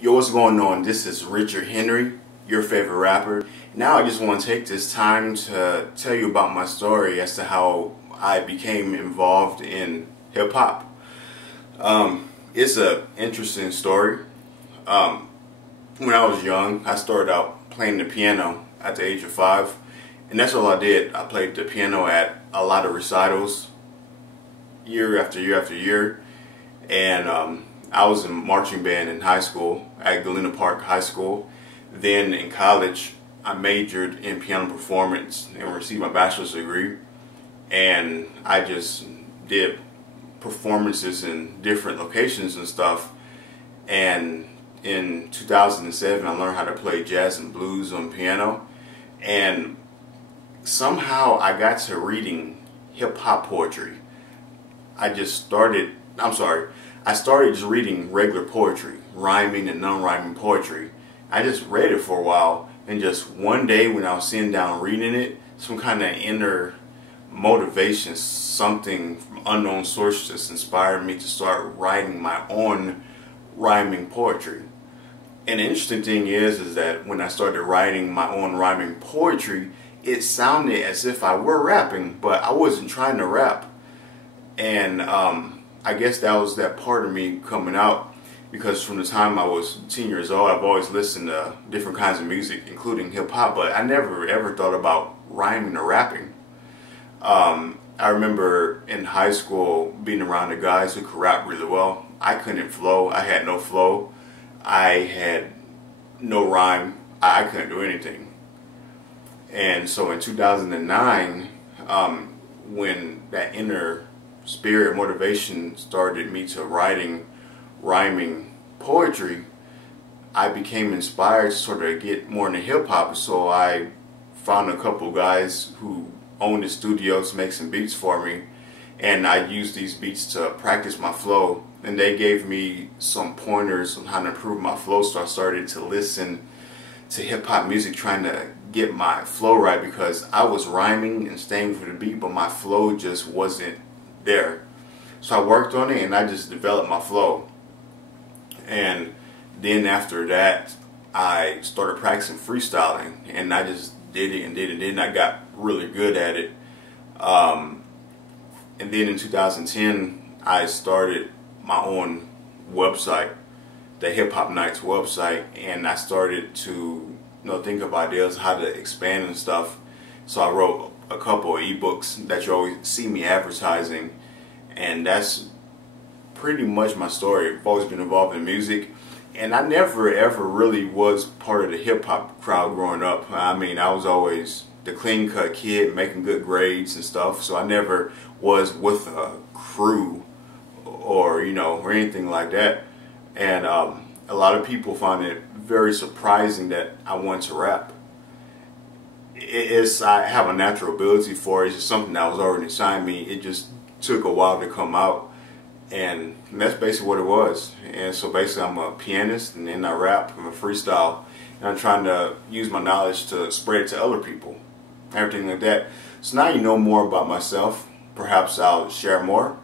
Yo, what's going on? This is Richard Henry, your favorite rapper. Now I just want to take this time to tell you about my story as to how I became involved in hip-hop. It's an interesting story. When I was young, I started out playing the piano at the age of 5. And that's all I did. I played the piano at a lot of recitals, year after year after year. And I was in marching band in high school at Galena Park High School. Then in college, I majored in piano performance and received my bachelor's degree. And I just did performances in different locations and stuff. And in 2007, I learned how to play jazz and blues on piano. And somehow I got to reading hip-hop poetry. I started just reading regular poetry, rhyming and non-rhyming poetry. I just read it for a while, and just one day when I was sitting down reading it, some kind of inner motivation, something from unknown source just inspired me to start writing my own rhyming poetry. And the interesting thing is that when I started writing my own rhyming poetry, it sounded as if I were rapping, but I wasn't trying to rap. And I guess that was that part of me coming out, because from the time I was 10 years old, I've always listened to different kinds of music, including hip-hop, but I never ever thought about rhyming or rapping. I remember in high school being around the guys who could rap really well. I couldn't flow. I had no flow. I had no rhyme. I couldn't do anything. And so in 2009, when that inner spirit motivation started me to writing rhyming poetry, I became inspired to sort of get more into hip-hop. So I found a couple guys who owned a studio to make some beats for me, and I used these beats to practice my flow, and they gave me some pointers on how to improve my flow. So I started to listen to hip-hop music, trying to get my flow right, because I was rhyming and staying for the beat, but my flow just wasn't there. So I worked on it and I just developed my flow. And then after that, I started practicing freestyling, and I just did it and did it, and then I got really good at it. And then in 2010, I started my own website, the Hip Hop Nights website, and I started to think of ideas how to expand and stuff. So I wrote a couple of ebooks that you always see me advertising, and that's pretty much my story. I've always been involved in music, and I never ever really was part of the hip hop crowd growing up. I mean, I was always the clean cut kid making good grades and stuff, so I never was with a crew or or anything like that. And a lot of people find it very surprising that I want to rap. I have a natural ability for it. It's just something that was already inside me. It just took a while to come out, and that's basically what it was. And so basically I'm a pianist, and then I rap, I'm a freestyle, and I'm trying to use my knowledge to spread it to other people, everything like that. So now you know more about myself. Perhaps I'll share more.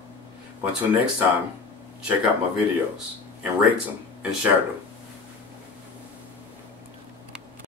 But until next time, check out my videos and rate them and share them.